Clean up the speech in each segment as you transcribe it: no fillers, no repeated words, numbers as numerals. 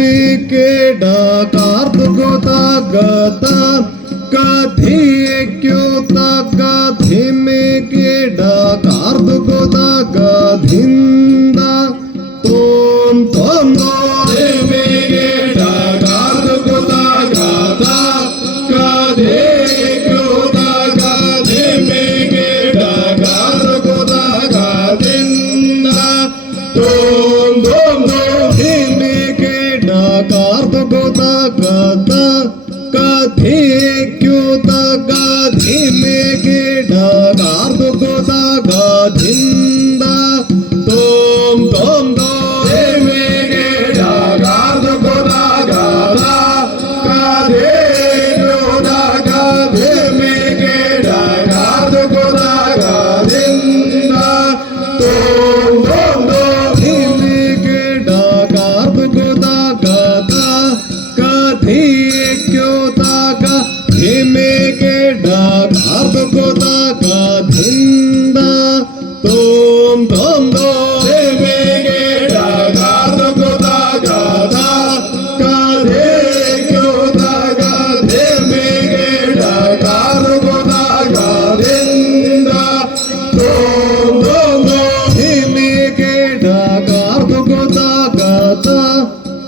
धीमे के डाकार गोता गाता कधी क्यों तका धीमे के डाकार गोता गाधिंदा तोम तोम दो धीमे के डाकार गोता गाता कधी क्यों तका धीमे के डाकार गोता गाधिंदा तोम तोम दो धीमे के डाकार गोता गाता कधी क्यों तका धीमे के डाकार गोता गाधिंदा तोम तोम दो धीमे के डाकार गोता गाता कधी क्यों तका धीमे के डाकार गोता गाधिंदा तोम तोम दो धीमे के डाकार गोता गाता कधी क्यों तका धीमे के डाकार गोता गाधिंदा तोम तोम दो धीमे के डाकार गोता गाता कधी क्यों तका धीमे के डाकार गोता गाधिंदा तोम तोम दो धीमे के डाकार गोता गाता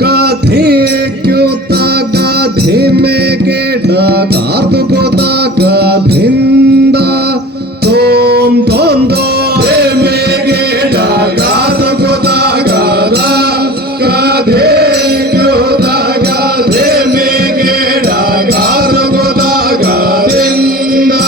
कधी क्यों तका धीमे के डाकार गोता गाधिंदा तोम तोम दो धीमे के डाकार गोता गाता कधी क्यों तका धीमे के डाकार गोता गाधिंदा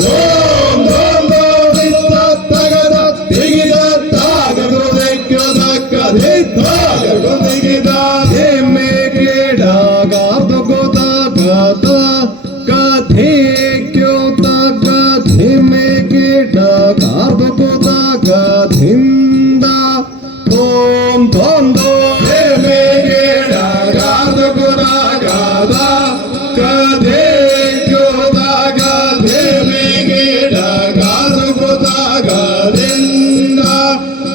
तोम तोम दो दित्ता तगदा दिगिदा तागदो क्यों तका दित्ता तगदो दिगिदा धीमे के डाकार गोता गाता कधी क्यों तका धीमे के डाकार गोता गाधिंदा तोम तोम दो धीमे के डाकार गोता गाता कधी क्यों तका धीमे के डाकार गोता गाधिंदा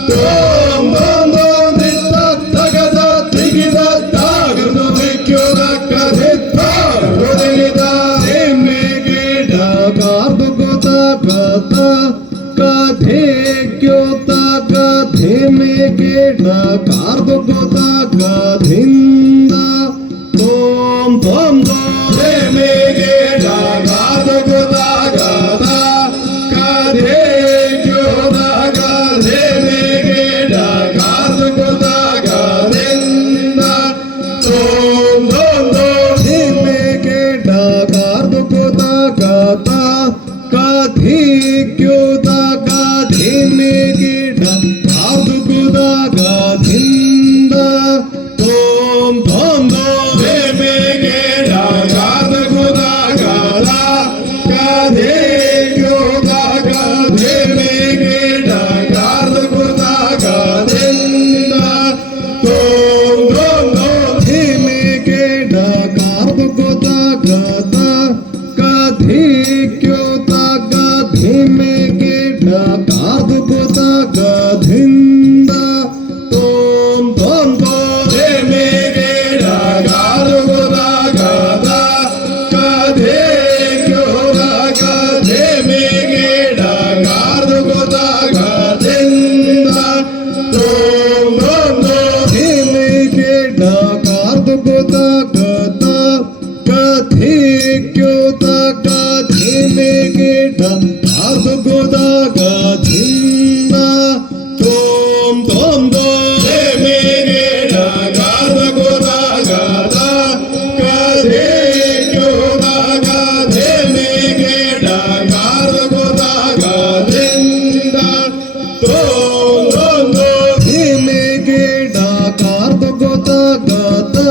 तोम तोम दो दित्ता तगदा दिगिदा तागदो क्यों तका दित्ता तगदो दिगिदा धीमे के डाकार गोता गाता कधी क्यों तका धीमे के डाकार गोता गाधिंदा तोम तोम दो धीमे के डाकार गोता गाता कधी क्यों तका धीमे के डाकार गोता गाधिंदा तोम तोम दो धीमे के डाकार गोता गाता कधी क्यों तका धीमे के डाकार गोता गाधिंदा तोम तोम दो धीमे के डाकार गोता गाता कधी क्यों तका धीमे के डाकार गोता गाधिंदा तोम तोम दो धीमे के डाकार गोता गाता कधी क्यों तका धीमे के डाकार गोता गाधिंदा तोम तोम दो धीमे के डाकार गोता गाता कधी क्यों तका धीमे के डाकार गोता गाधिंदा तोम तोम दो धीमे के डाकार गोता गाता कधी क्यों तका धीमे के डाकार गोता गाधिंदा तोम तोम दो धीमे के डाकार गोता गाता कधी क्यों तका धीमे के डाकार गोता गाधिंदा तोम तोम दो धीमे के डाकार गोता गाता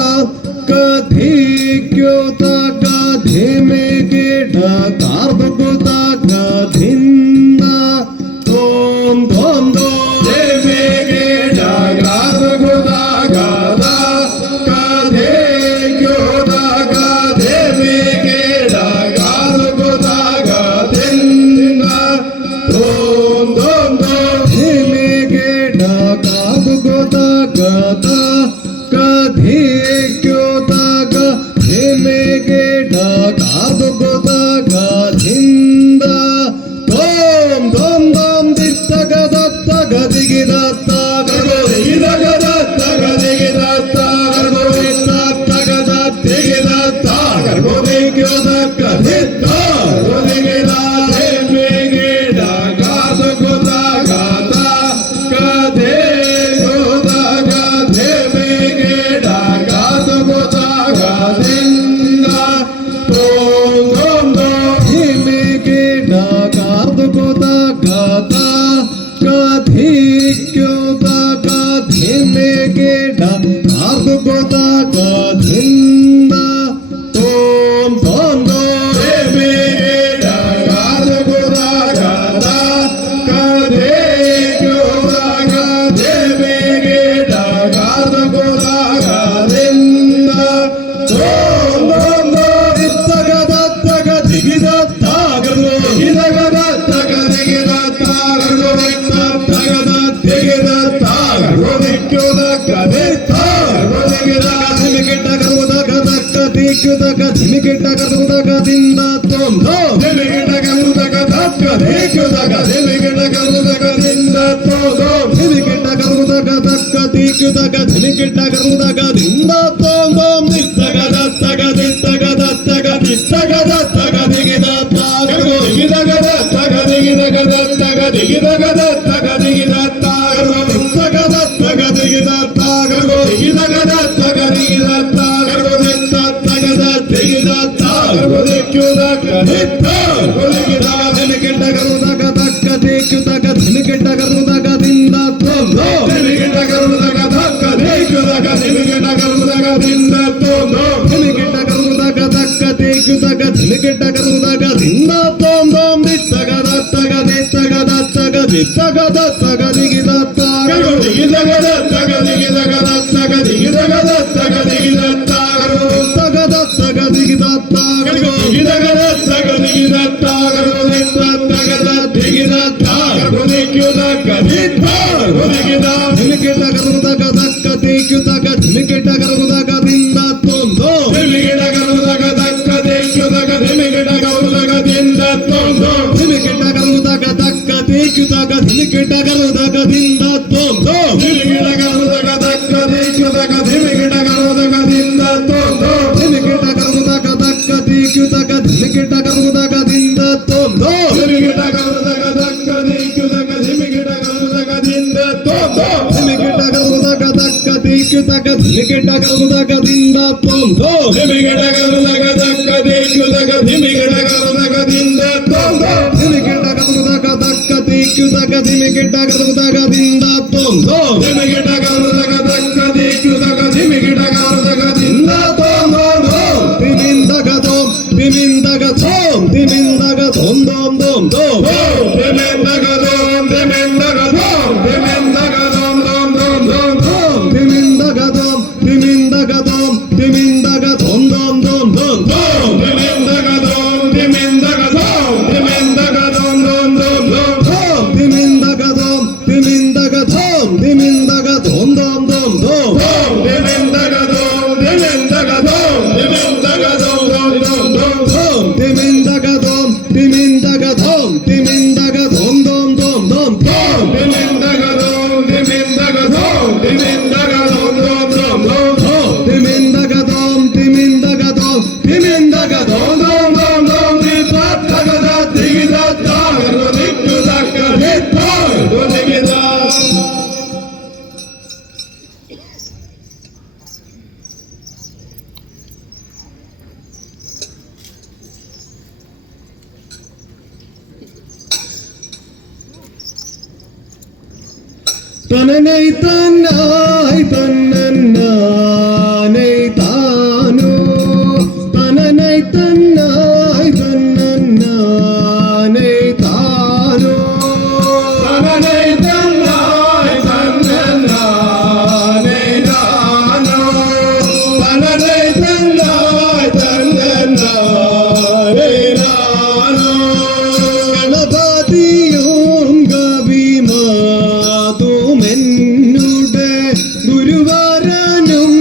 ഗുരുവാരനും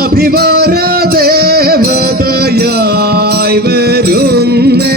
അഭിവാര ദേവതയായി വരുന്നേ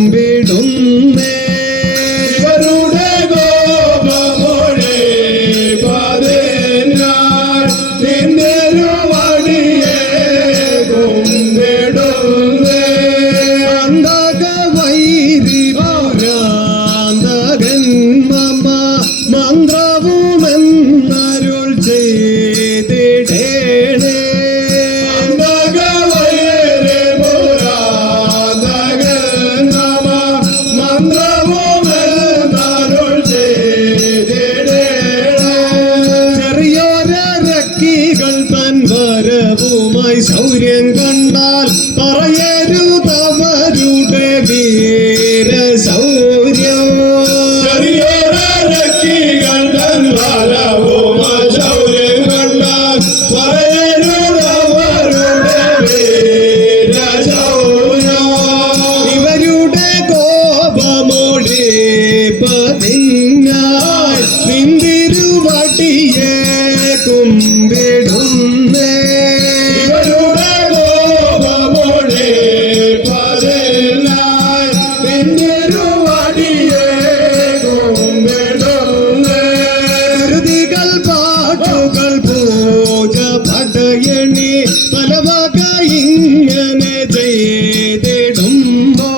കുമ്പിടുന്നേ ഇവരുടെ ഗോപമൊഴി പതിനാൾ നിന്തിരുവടിയെ കുമ്പിടുന്നേ അന്തക വൈരി പൗരാന്തകൻ മമ മന്ത്രവുമെന്നരുൾ ചെയ്തിടേണേ ശൗര്യം കണ്ടാൽ പറയരുതവരുടെ വീര ശൗര്യം ശൗര്യം കണ്ടാൽ പറയരുതവരുടെ വീര ശൗര്യം ഇവരുടെ കോപമോടെ പതിഞ്ഞാൽ നിന്തിരുവടിയെ കുമ്പിടുന്നേ പലവക ഇങ്ങനെ ചെയ്തിടുമ്പോ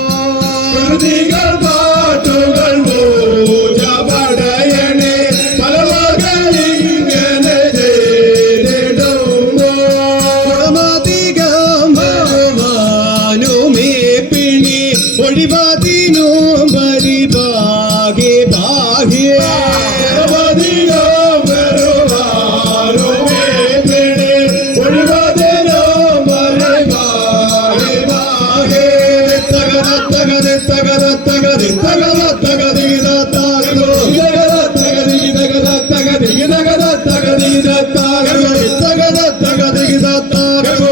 പാട്ടുകൾ പൂജ പടയണേ പലവക ഇങ്ങനെ ചെയ്തിടുമ്പോ അധികം ഭഗവാനുമേ പിണി ഒഴിവാതിനും പരിഭാഗി ഭാഗ്യ Thank you.